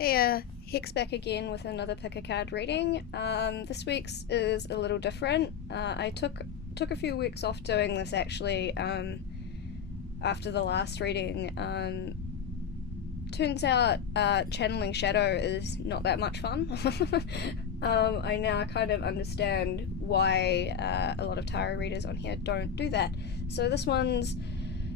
Hey, Hex back again with another pick a card reading. This week's is a little different. I took a few weeks off doing this actually. After the last reading, turns out channeling shadow is not that much fun. I now kind of understand why a lot of tarot readers on here don't do that. So this one's,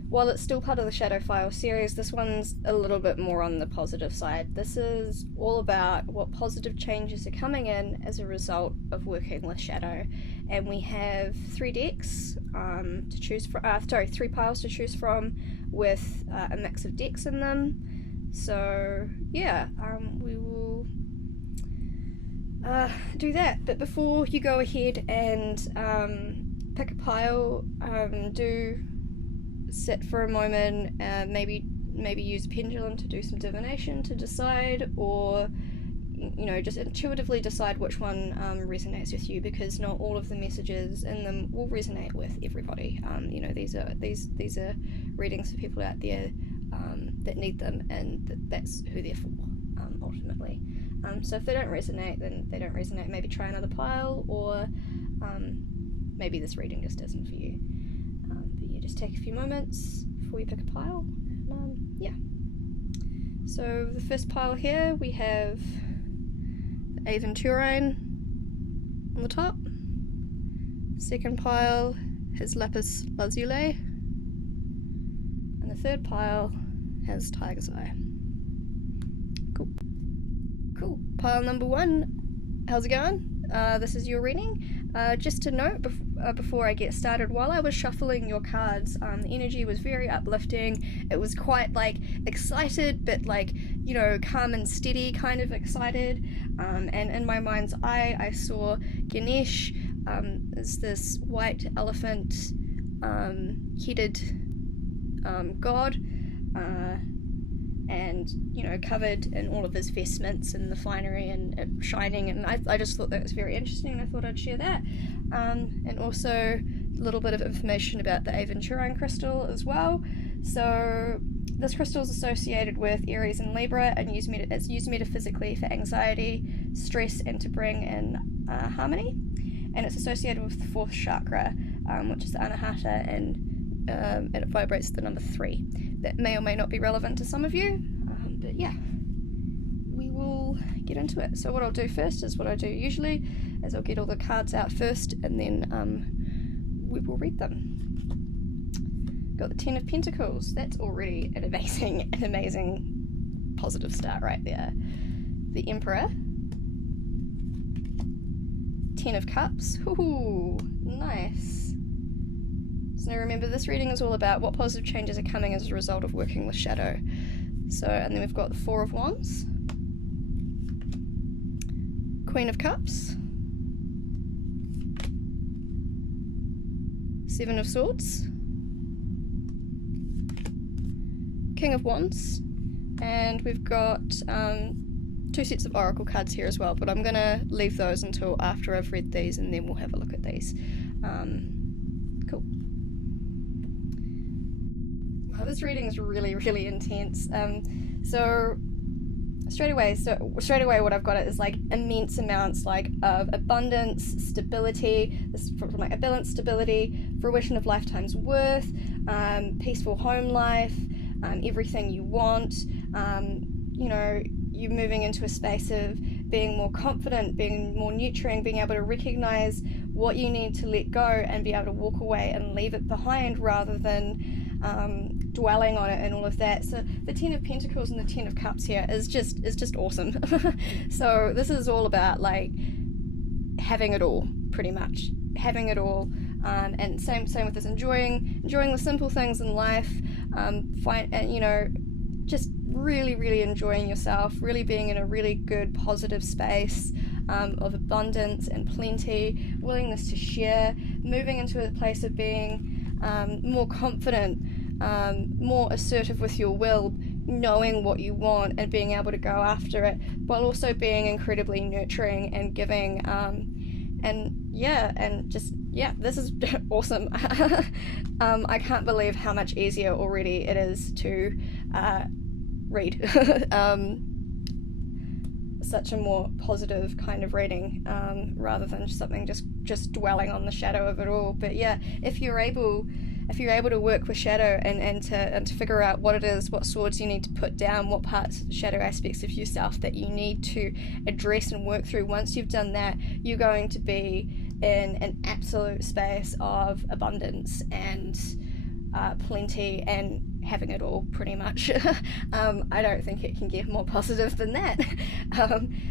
while it's still part of the Shadow File series, this one's a little bit more on the positive side. This is all about what positive changes are coming in as a result of working with Shadow. And we have three decks to choose from, three piles to choose from with a mix of decks in them. So yeah, we will do that. But before you go ahead and pick a pile, do sit for a moment, maybe use a pendulum to do some divination to decide, or just intuitively decide which one resonates with you, because not all of the messages in them will resonate with everybody. These are readings for people out there that need them, and that's who they're for, ultimately. So if they don't resonate, then they don't resonate. Maybe try another pile, or maybe this reading just isn't for you. Just take a few moments before you pick a pile. Yeah. So the first pile here, we have the Aventurine on the top. Second pile has Lapis Lazuli. And the third pile has Tiger's Eye. Cool. Pile number one, how's it going? This is your reading. Just to note before I get started, while I was shuffling your cards, the energy was very uplifting. It was quite excited, but calm and steady kind of excited. And in my mind's eye, I saw Ganesh as this white elephant headed god. And covered in all of his vestments and the finery and shining, and I just thought that was very interesting, and I thought I'd share that. And also a little bit of information about the Aventurine crystal as well. So this crystal is associated with Aries and Libra, and it's used metaphysically for anxiety, stress, and to bring in harmony. And it's associated with the fourth chakra, which is the Anahata, and it vibrates the number 3. That may or may not be relevant to some of you, but yeah, we will get into it. So what I'll do first is what I do usually, is I'll get all the cards out first, and then we will read them. Got the 10 of Pentacles. That's already an amazing positive start right there. The Emperor. 10 of Cups. Ooh, nice. So remember, this reading is all about what positive changes are coming as a result of working with Shadow. So, and then we've got the 4 of Wands, Queen of Cups, 7 of Swords, King of Wands, and we've got 2 sets of Oracle cards here as well, but I'm going to leave those until after I've read these, and then we'll have a look at these. Cool. Wow, this reading is really, really intense. So straight away what I've got is immense amounts of abundance, stability, abundance, stability, fruition of lifetime's worth, peaceful home life, everything you want. You're moving into a space of being more confident, being more nurturing, being able to recognize what you need to let go and be able to walk away and leave it behind, rather than dwelling on it and all of that. So the 10 of Pentacles and the 10 of Cups here is just awesome. So this is all about having it all, pretty much having it all. And same with this, enjoying the simple things in life, just really, really enjoying yourself, really being in a really good positive space of abundance and plenty, willingness to share, moving into a place of being more confident, more assertive with your will, knowing what you want and being able to go after it, while also being incredibly nurturing and giving, this is awesome. I can't believe how much easier already it is to read. such a more positive kind of reading, rather than something just dwelling on the shadow of it all. But yeah, if you're able to work with shadow and to figure out what it is, what swords you need to put down, what parts, shadow aspects of yourself that you need to address and work through, once you've done that, you're going to be in an absolute space of abundance and plenty and having it all, pretty much. I don't think it can get more positive than that.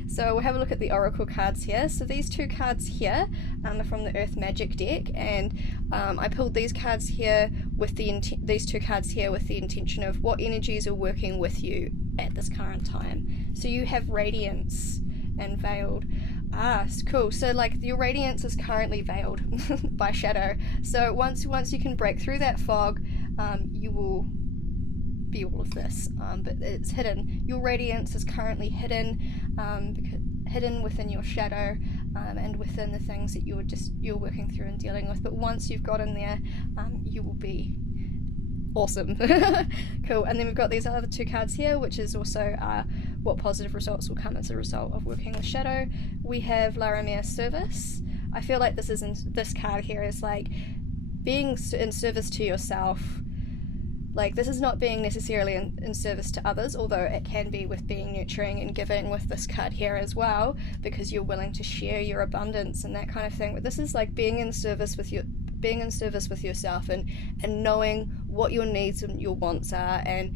So we'll have a look at the oracle cards here. So these two cards here are from the Earth Magic deck, and I pulled these cards here with these two cards here with the intention of what energies are working with you at this current time. So you have Radiance and Veiled. Cool. So like your radiance is currently veiled by shadow. So once you can break through that fog, you will be all of this. But it's hidden. Your radiance is currently hidden, hidden within your shadow, and within the things that you're working through and dealing with. But once you've got in there, you will be awesome. Cool. And then we've got these other two cards here, which is also what positive results will come as a result of working with shadow. We have Laramere Service. I feel like this card here is like being in service to yourself. Like, this is not being necessarily in service to others, although it can be with being nurturing and giving with this card here as well, because you're willing to share your abundance and that kind of thing. But this is like being in service with yourself and knowing what your needs and your wants are and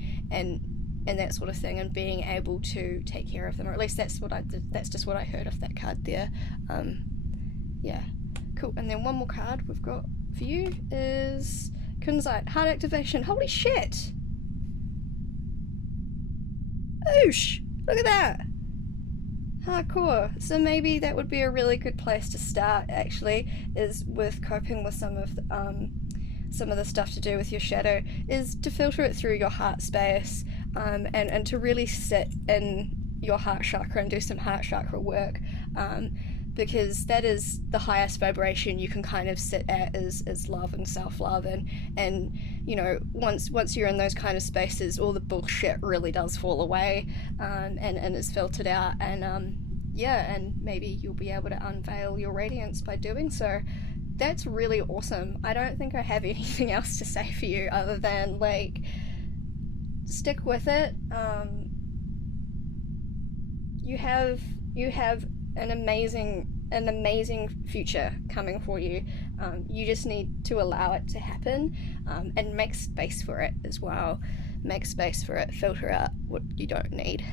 that sort of thing, and being able to take care of them, or at least that's just what I heard of that card there. Yeah, cool. And then one more card we've got for you is Kunzite, Heart Activation. Holy shit! Oosh! Look at that! Hardcore. So maybe that would be a really good place to start, actually, is with coping with some of the stuff to do with your shadow, is to filter it through your heart space, and to really sit in your heart chakra and do some heart chakra work, because that is the highest vibration you can kind of sit at, is love and self-love, and you know, once you're in those kind of spaces, all the bullshit really does fall away, and is filtered out, and yeah, and maybe you'll be able to unveil your radiance by doing so. That's really awesome. I don't think I have anything else to say for you other than, like, stick with it. You have an amazing future coming for you. You just need to allow it to happen, and make space for it as well. Make space for it. Filter out what you don't need.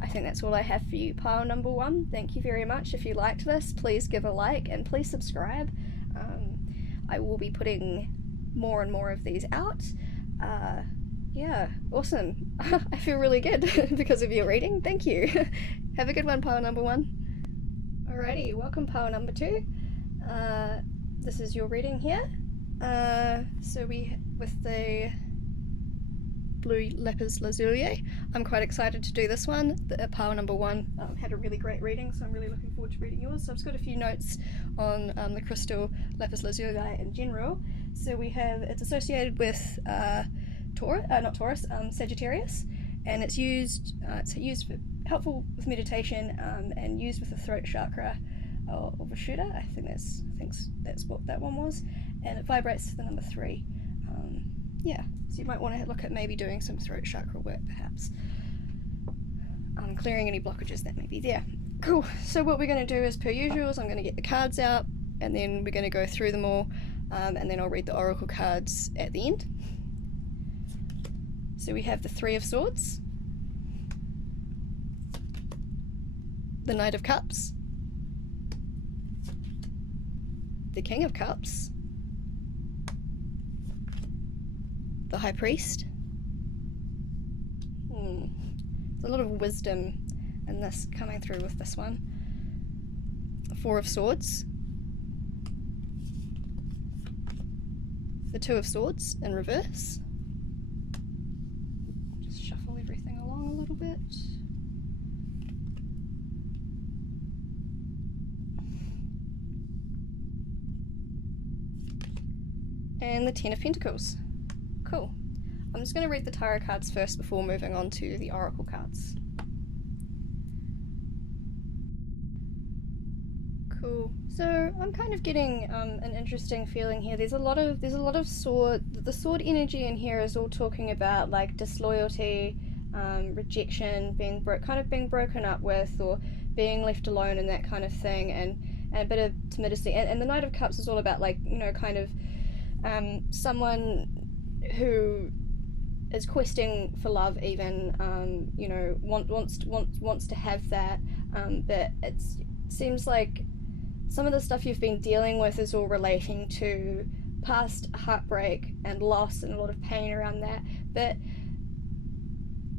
I think that's all I have for you, pile number one. Thank you very much. If you liked this, please give a like and please subscribe. I will be putting more and more of these out. Yeah, awesome. I feel really good because of your reading. Thank you. Have a good one, pile number one. Alrighty, welcome pile number two. This is your reading here. So with the blue lapis lazuli, I'm quite excited to do this one. The pile number one had a really great reading, so I'm really looking forward to reading yours. So I've just got a few notes on the crystal lapis lazuli in general. So we have, it's associated with Sagittarius, and it's used for helpful with meditation, and used with the throat chakra of Vishuddha. I think that's what that one was, and it vibrates to the number 3. Yeah, so you might want to look at maybe doing some throat chakra work, perhaps, clearing any blockages that may be there. Cool. So what we're going to do, as per usual, is I'm going to get the cards out, and then we're going to go through them all, and then I'll read the oracle cards at the end. So we have the 3 of Swords, the Knight of Cups, the King of Cups, the High Priest. There's a lot of wisdom in this coming through with this one. The 4 of Swords, the 2 of Swords in reverse. Just shuffle everything along a little bit. And the 10 of Pentacles. Cool. I'm just going to read the tarot cards first before moving on to the oracle cards. Cool. So I'm kind of getting an interesting feeling here. There's a lot of sword. The sword energy in here is all talking about like disloyalty, rejection, being broken up with, or being left alone, and that kind of thing, and a bit of timidity. And the Knight of Cups is all about like, you know, kind of someone who is questing for love, even, you know, wants to have that, but it seems like some of the stuff you've been dealing with is all relating to past heartbreak and loss and a lot of pain around that, but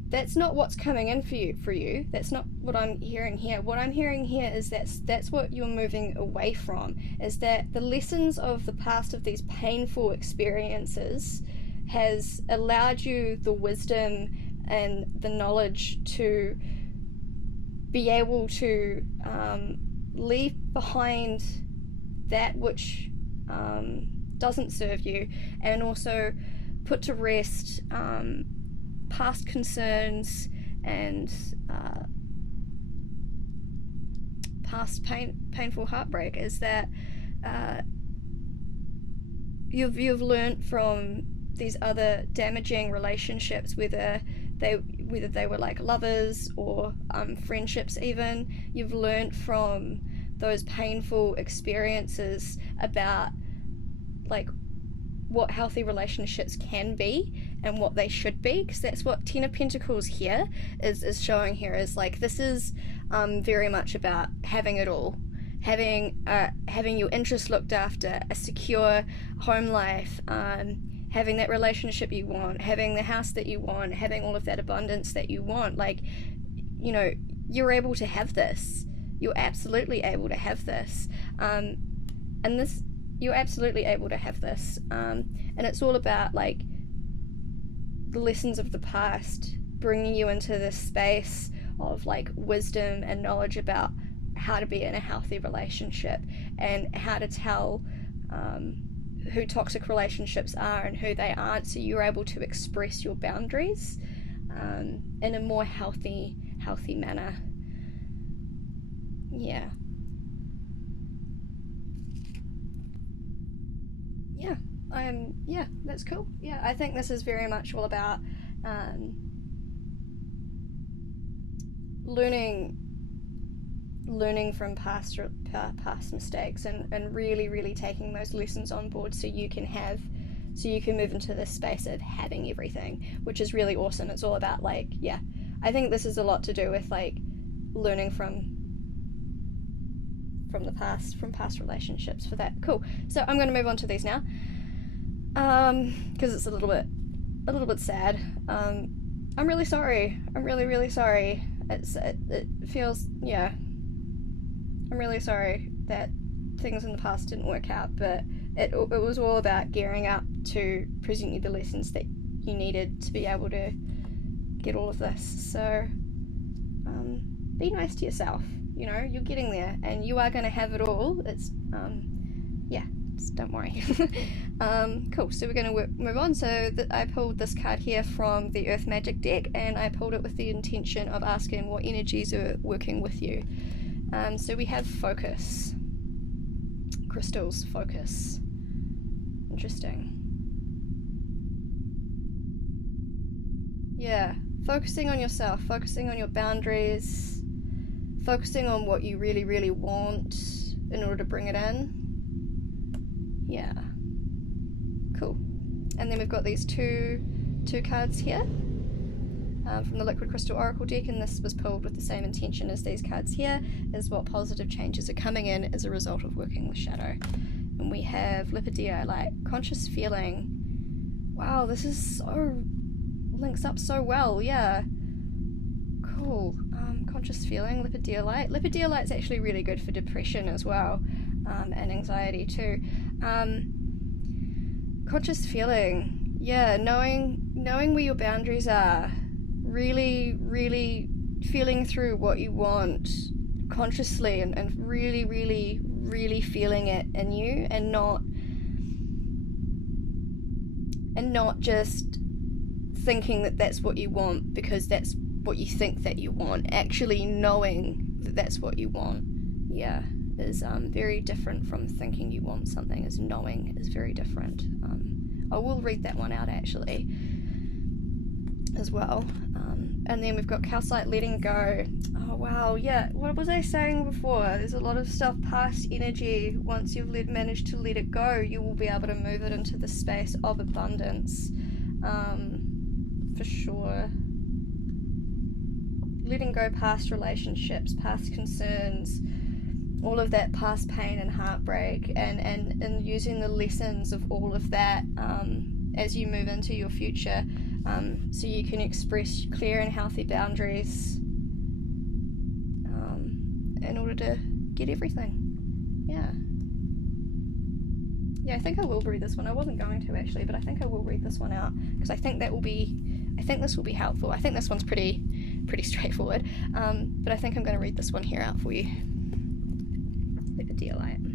that's not what's coming in for you. That's not what I'm hearing here. What I'm hearing here is that's what you're moving away from, is that the lessons of the past, of these painful experiences, has allowed you the wisdom and the knowledge to be able to leave behind that which doesn't serve you, and also put to rest past concerns and past painful heartbreak. Is that you've learned from these other damaging relationships, whether they were like lovers or friendships even. You've learned from those painful experiences about like what healthy relationships can be and what they should be, because that's what Ten of Pentacles here is showing here, is like this is very much about having it all, having your interests looked after, a secure home life, having that relationship you want, having the house that you want, having all of that abundance that you want. Like, you know, you're able to have this. You're absolutely able to have this. You're absolutely able to have this. And it's all about like the lessons of the past bringing you into this space of like wisdom and knowledge about how to be in a healthy relationship and how to tell who toxic relationships are and who they aren't, so you're able to express your boundaries in a more healthy manner. Yeah, that's cool. Yeah, I think this is very much all about learning from past mistakes and really taking those lessons on board, so you can move into this space of having everything, which is really awesome. It's all about like, yeah, I think this is a lot to do with like learning from the past, from past relationships for that. Cool. So I'm going to move on to these now, because it's a little bit sad. I'm really sorry. I'm really sorry. It feels, yeah, I'm really sorry that things in the past didn't work out, but it was all about gearing up to present you the lessons that you needed to be able to get all of this. So be nice to yourself. You know, you're getting there, and you are going to have it all. It's just don't worry. Cool. So we're going to move on. So I pulled this card here from the Earth Magic deck, and I pulled it with the intention of asking what energies are working with you. So we have focus. Crystals, focus. Interesting. Yeah, focusing on yourself, focusing on your boundaries, focusing on what you really want in order to bring it in. Yeah, cool. And then we've got these two cards here from the Liquid Crystal Oracle deck, and this was pulled with the same intention as these cards here, is what positive changes are coming in as a result of working with shadow. And we have Lipidia, like conscious feeling. Wow, this is so links up so well. Yeah, cool. Conscious feeling, Lipidia. Lipidia is actually really good for depression as well, and anxiety too. Conscious feeling, yeah, knowing where your boundaries are, really feeling through what you want consciously, and really feeling it in you, and not just thinking that that's what you want because that's what you think that you want, actually knowing that that's what you want. Yeah, is very different from thinking you want something, as knowing is very different. I will read that one out actually as well. And then we've got calcite, letting go. Oh wow, yeah, what was I saying before? There's a lot of stuff past energy. Once you've managed to let it go, you will be able to move it into the space of abundance, for sure. Letting go past relationships, past concerns, all of that past pain and heartbreak, and using the lessons of all of that as you move into your future, so you can express clear and healthy boundaries in order to get everything. Yeah, I think I will read this one. I wasn't going to actually, but I think I will read this one out because I think this will be helpful. I think this one's pretty straightforward, but I think I'm going to read this one here out for you. Lipidolite.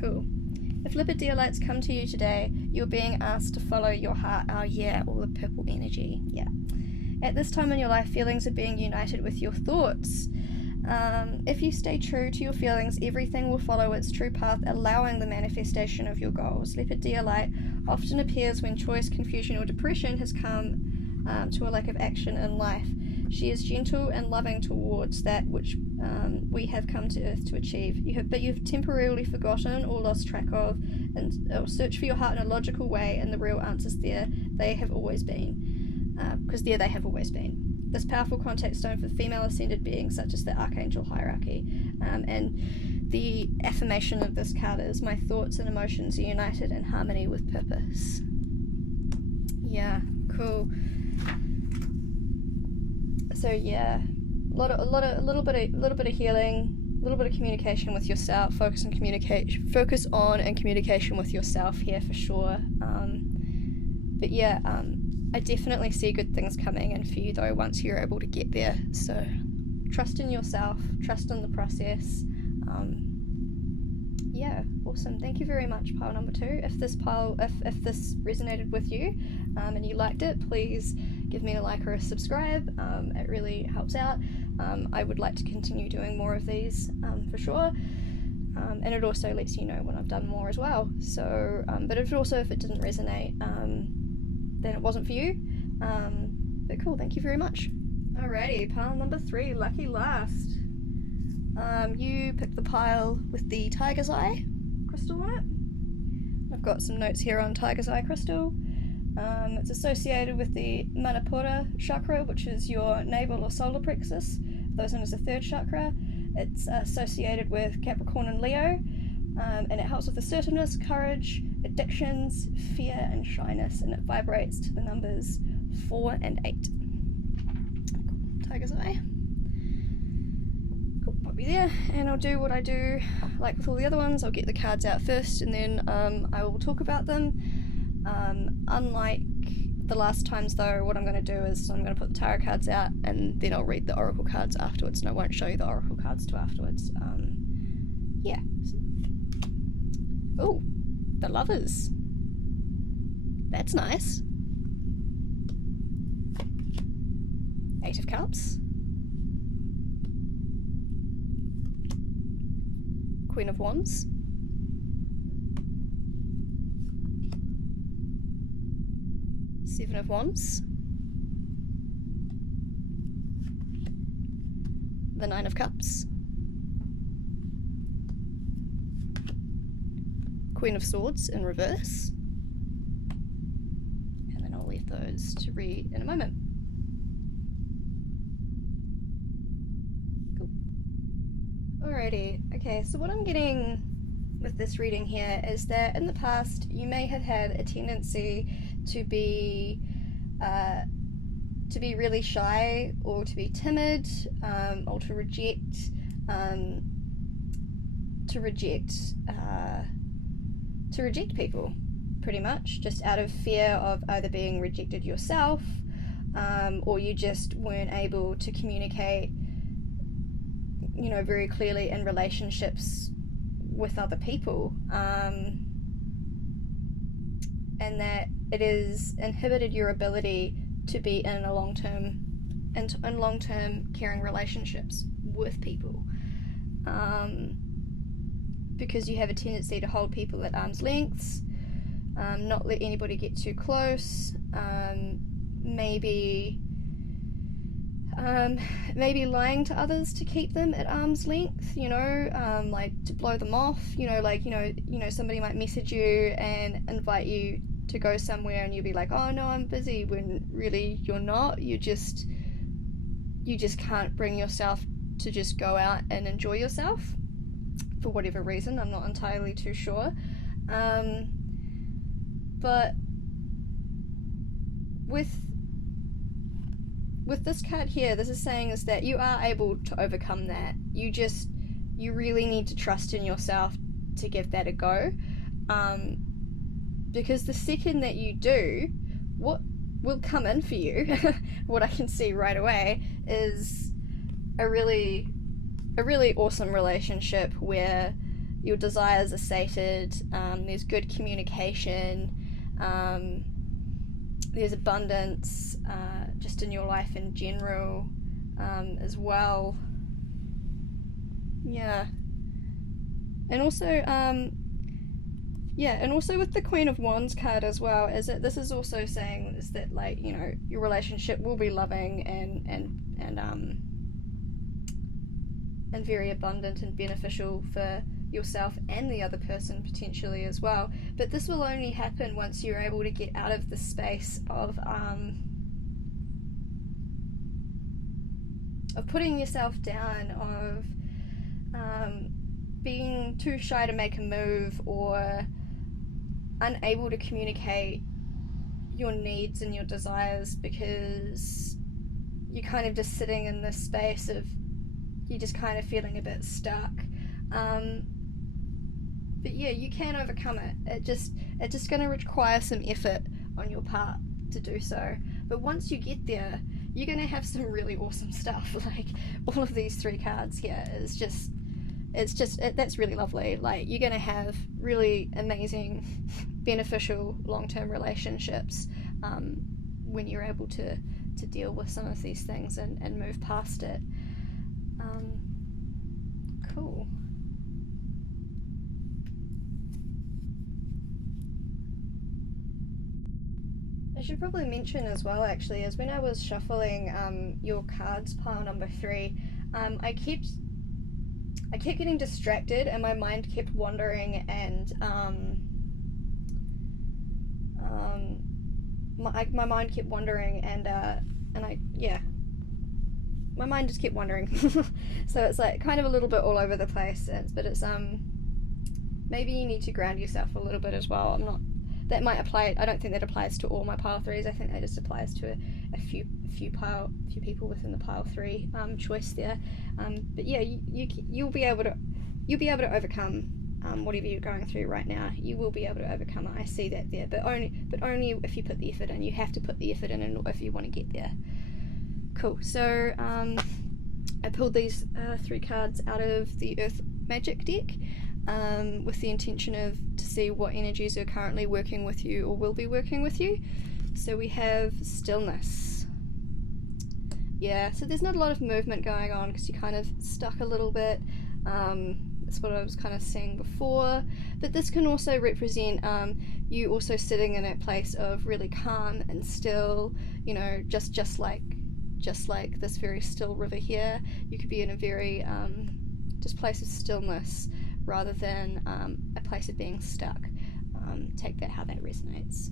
Cool. If lipidolites come to you today, you're being asked to follow your heart. Oh yeah, all the purple energy. Yeah. At this time in your life, feelings are being united with your thoughts. If you stay true to your feelings, everything will follow its true path, allowing the manifestation of your goals. Lipidolite often appears when choice, confusion, or depression has come to a lack of action in life. She is gentle and loving towards that which we have come to earth to achieve. But you've temporarily forgotten or lost track of, and search for your heart in a logical way, and the real answers there. They have always been, because there they have always been. This powerful contact stone for female ascended beings, such as the Archangel hierarchy. And the affirmation of this card is, my thoughts and emotions are united in harmony with purpose. Yeah, cool. So yeah, a little bit of healing, a little bit of communication with yourself. Focus on and communication with yourself here for sure. But yeah, I definitely see good things coming in for you though once you're able to get there. So trust in yourself, trust in the process. Yeah, awesome. Thank you very much, pile number 2. If this resonated with you and you liked it, please give me a like or a subscribe. It really helps out. I would like to continue doing more of these for sure. And it also lets you know when I've done more as well. So, but if it didn't resonate, then it wasn't for you. But cool, thank you very much. Alrighty, pile number 3, lucky last. You picked the pile with the tiger's eye crystal on it. I've got some notes here on tiger's eye crystal. It's associated with the Manipura chakra, which is your navel or solar plexus, those known as the 3rd chakra. It's associated with Capricorn and Leo, and it helps with assertiveness, courage, addictions, fear, and shyness, and it vibrates to the numbers 4 and 8. Tiger's eye. Cool, pop you there, and I'll do what I do like with all the other ones. I'll get the cards out first, and then I will talk about them. Unlike the last times though, what I'm going to do is I'm going to put the tarot cards out, and then I'll read the oracle cards afterwards, and I won't show you the oracle cards till afterwards. Yeah. Oh, the Lovers. That's nice. 8 of Cups. Queen of Wands. Seven of Wands. The Nine of Cups. Queen of Swords in reverse. And then I'll leave those to read in a moment. Cool. Alrighty, okay, so what I'm getting with this reading here is that in the past you may have had a tendency to be really shy, or to be timid, or to reject people, pretty much, just out of fear of either being rejected yourself, or you just weren't able to communicate, very clearly in relationships with other people, and that it has inhibited your ability to be in long-term caring relationships with people, because you have a tendency to hold people at arm's lengths, not let anybody get too close, maybe lying to others to keep them at arm's length, like to blow them off, somebody might message you and invite you to go somewhere and you'll be like, oh no, I'm busy, when really you're not. You just can't bring yourself to just go out and enjoy yourself for whatever reason. I'm not entirely too sure, but with this card here, this is saying is that you are able to overcome that. You really need to trust in yourself to give that a go, because the second that you do, what will come in for you, what I can see right away, is a really awesome relationship where your desires are sated, there's good communication, there's abundance just in your life in general, as well. Yeah. And also with the Queen of Wands card as well, is that this is also saying is that, like, your relationship will be loving and very abundant and beneficial for yourself and the other person potentially as well. But this will only happen once you're able to get out of the space of putting yourself down, of being too shy to make a move, or unable to communicate your needs and your desires because you're kind of just sitting in this space of you're just kind of feeling a bit stuck. But yeah, you can overcome it. It's just going to require some effort on your part to do so. But once you get there, you're going to have some really awesome stuff. Like, all of these 3 cards here is that's really lovely. Like, you're going to have really amazing, beneficial, long-term relationships when you're able to deal with some of these things and move past it. Cool. I should probably mention as well, actually, is when I was shuffling your cards, pile number 3, I kept getting distracted and my mind kept wandering, and my mind kept wandering, and my mind just kept wandering. So it's like kind of a little bit all over the place, but it's maybe you need to ground yourself a little bit as well. That might apply. I don't think that applies to all my pile 3s. I think that just applies to a few people within the pile 3 choice there. But yeah, you'll be able to overcome whatever you're going through right now. You will be able to overcome it. I see that there, but only if you put the effort in. You have to put the effort in if you want to get there. Cool. So I pulled these 3 cards out of the Earth Magic deck, with the intention to see what energies are currently working with you or will be working with you. So we have stillness. Yeah, so there's not a lot of movement going on because you're kind of stuck a little bit. That's what I was kind of saying before. But this can also represent you also sitting in a place of really calm and still, just like this very still river here. You could be in a very just place of stillness rather than a place of being stuck. Take that how that resonates.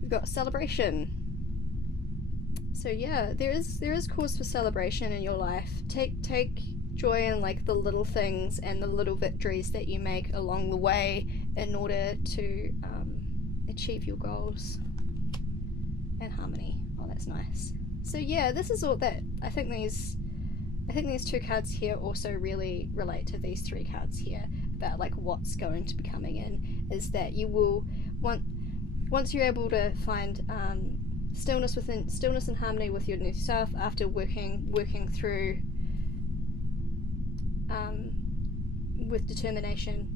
We've got celebration. So yeah, there is cause for celebration in your life. Take joy in like the little things and the little victories that you make along the way in order to achieve your goals and harmony. Oh, that's nice. So yeah, this is all that I think these 2 cards here also really relate to these 3 cards here about like what's going to be coming in, is that you will once you're able to find stillness and harmony with your new self after working through with determination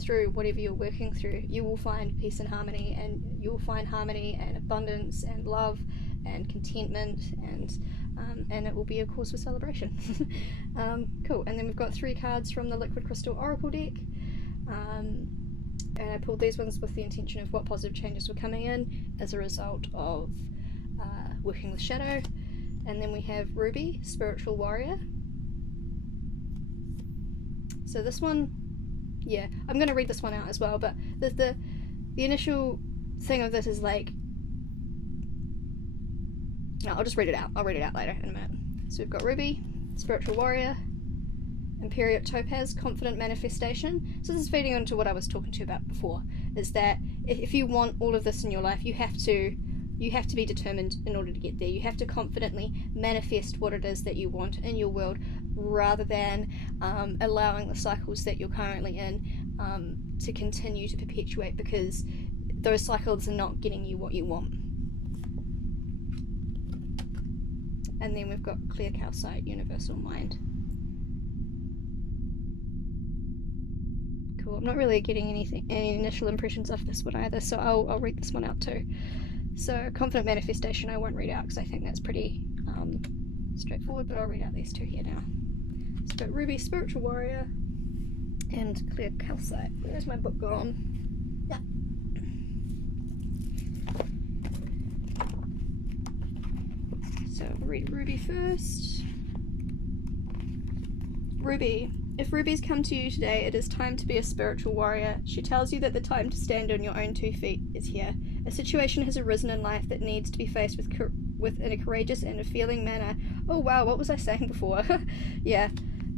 through whatever you're working through, you will find peace and harmony, and you will find harmony and abundance and love and contentment, and it will be a cause for celebration. Cool. And then we've got 3 cards from the Liquid Crystal Oracle deck. And I pulled these ones with the intention of what positive changes were coming in as a result of working with shadow. And then we have Ruby, Spiritual Warrior. So this one, yeah, I'm going to read this one out as well, but the initial thing of this is like, no, I'll just read it out. I'll read it out later in a minute. So we've got Ruby, Spiritual Warrior, Imperial Topaz, Confident Manifestation. So this is feeding into what I was talking to you about before, is that if you want all of this in your life, you have to be determined in order to get there. You have to confidently manifest what it is that you want in your world, rather than allowing the cycles that you're currently in to continue to perpetuate, because those cycles are not getting you what you want. And then we've got Clear Calcite, Universal Mind. Cool. I'm not really getting any initial impressions of this one either, so I'll read this one out too. So Confident Manifestation I won't read out because I think that's pretty straightforward, but I'll read out these two here now. So we've got Ruby, Spiritual Warrior, and Clear Calcite. Where's my book gone? Yeah. So we'll read Ruby first. Ruby. If Ruby's come to you today, it is time to be a spiritual warrior. She tells you that the time to stand on your own 2 feet is here. A situation has arisen in life that needs to be faced in a courageous and a feeling manner. Oh wow, what was I saying before? Yeah,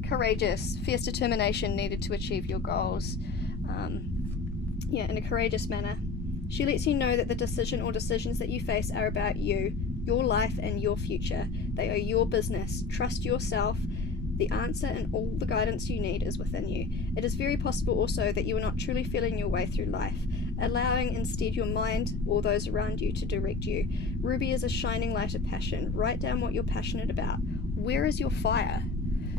courageous, fierce determination needed to achieve your goals. Yeah, in a courageous manner. She lets you know that the decision or decisions that you face are about you, your life and your future. They are your business. Trust yourself. The answer and all the guidance you need is within you. It is very possible also that you are not truly feeling your way through life, allowing instead your mind or those around you to direct you. Ruby is a shining light of passion. Write down what you're passionate about. Where is your fire?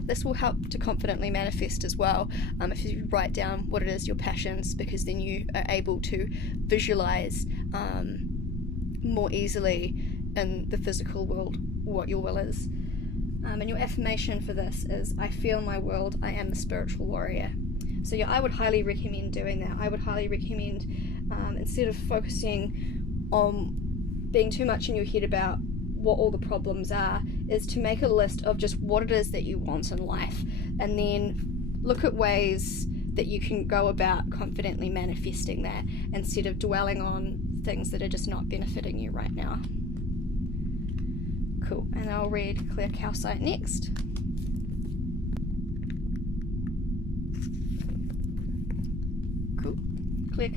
This will help to confidently manifest as well, if you write down what it is, your passions, because then you are able to visualize more easily in the physical world what your will is. And your affirmation for this is, I feel my world, I am a spiritual warrior. So yeah, I would highly recommend doing that. I would highly recommend, instead of focusing on being too much in your head about what all the problems are, is to make a list of just what it is that you want in life, and then look at ways that you can go about confidently manifesting that, instead of dwelling on things that are just not benefiting you right now. Cool, and I'll read Clear Calcite next. Cool. Clear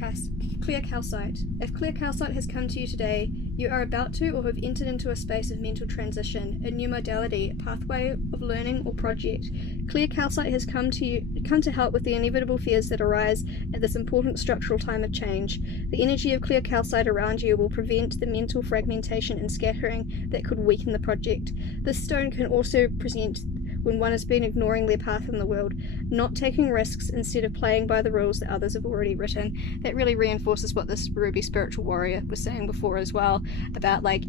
Calcite. If Clear Calcite has come to you today, you are about to or have entered into a space of mental transition, a new modality, a pathway of learning or project. Clear Calcite has come to help with the inevitable fears that arise at this important structural time of change. The energy of Clear Calcite around you will prevent the mental fragmentation and scattering that could weaken the project. This stone can also present when one has been ignoring their path in the world, not taking risks instead of playing by the rules that others have already written. That really reinforces what this Ruby Spiritual Warrior was saying before as well, about like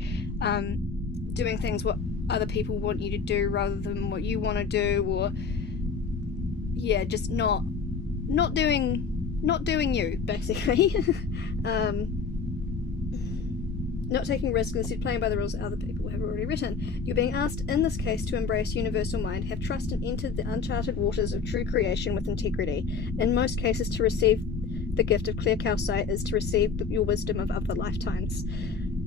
doing things what other people want you to do rather than what you want to do, or yeah, just not doing you, basically. Not taking risks and instead playing by the rules that other people have already written. You're being asked in this case to embrace universal mind, have trust and enter the uncharted waters of true creation with integrity. In most cases, to receive the gift of Clear Calcite is to receive your wisdom of other lifetimes.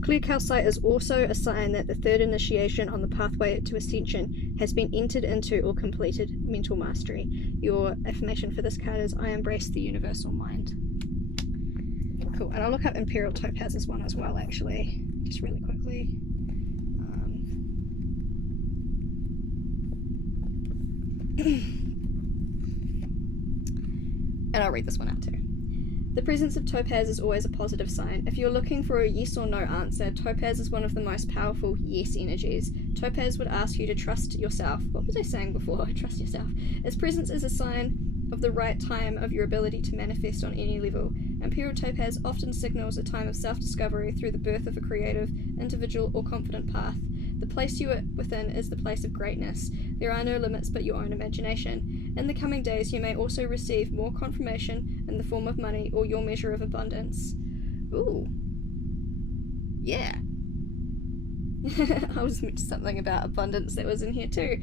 Clear Calcite is also a sign that the third initiation on the pathway to ascension has been entered into or completed, mental mastery. Your affirmation for this card is, I embrace the universal mind. Cool, and I'll look up Imperial Topaz's one as well, actually, just really quickly. And I'll read this one out too. The presence of Topaz is always a positive sign. If you're looking for a yes or no answer, Topaz is one of the most powerful yes energies. Topaz would ask you to trust yourself. What was I saying before? Trust yourself. Its presence is a sign of the right time of your ability to manifest on any level. Imperial Topaz often signals a time of self-discovery through the birth of a creative, individual, or confident path. The place you are within is the place of greatness. There are no limits but your own imagination. In the coming days, you may also receive more confirmation in the form of money or your measure of abundance. Ooh. Yeah. I was mentioned something about abundance that was in here too.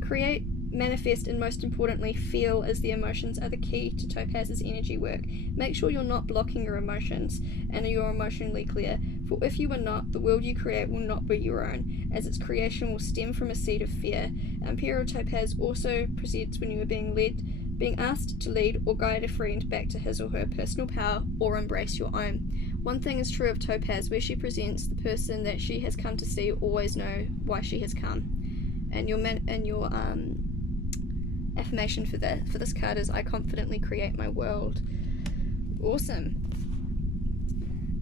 Create, manifest, and most importantly, feel, as the emotions are the key to Topaz's energy work. Make sure you're not blocking your emotions and you're emotionally clear, for if you are not, the world you create will not be your own, as its creation will stem from a seed of fear. Imperial Topaz also presents when you are being asked to lead or guide a friend back to his or her personal power or embrace your own. One thing is true of Topaz: where she presents, the person that she has come to see always know why she has come. And your affirmation for this card is, I confidently create my world. Awesome.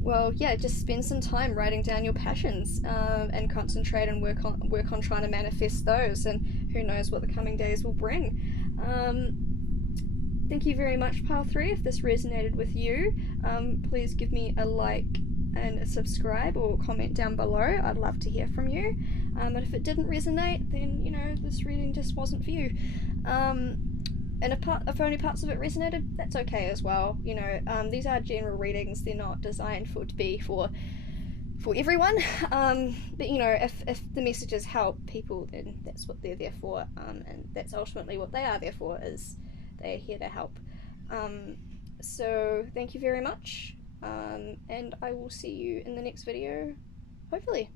Well, yeah, just spend some time writing down your passions, and concentrate and work on trying to manifest those, and who knows what the coming days will bring. Thank you very much, Pile 3. If this resonated with you, please give me a like and a subscribe or comment down below. I'd love to hear from you. And if it didn't resonate, then, you know, this reading just wasn't for you. And if only parts of it resonated, that's okay as well. You know, these are general readings. They're not designed to be for everyone. But, you know, if the messages help people, then that's what they're there for. And that's ultimately what they are there for, is they're here to help. So thank you very much. And I will see you in the next video, hopefully.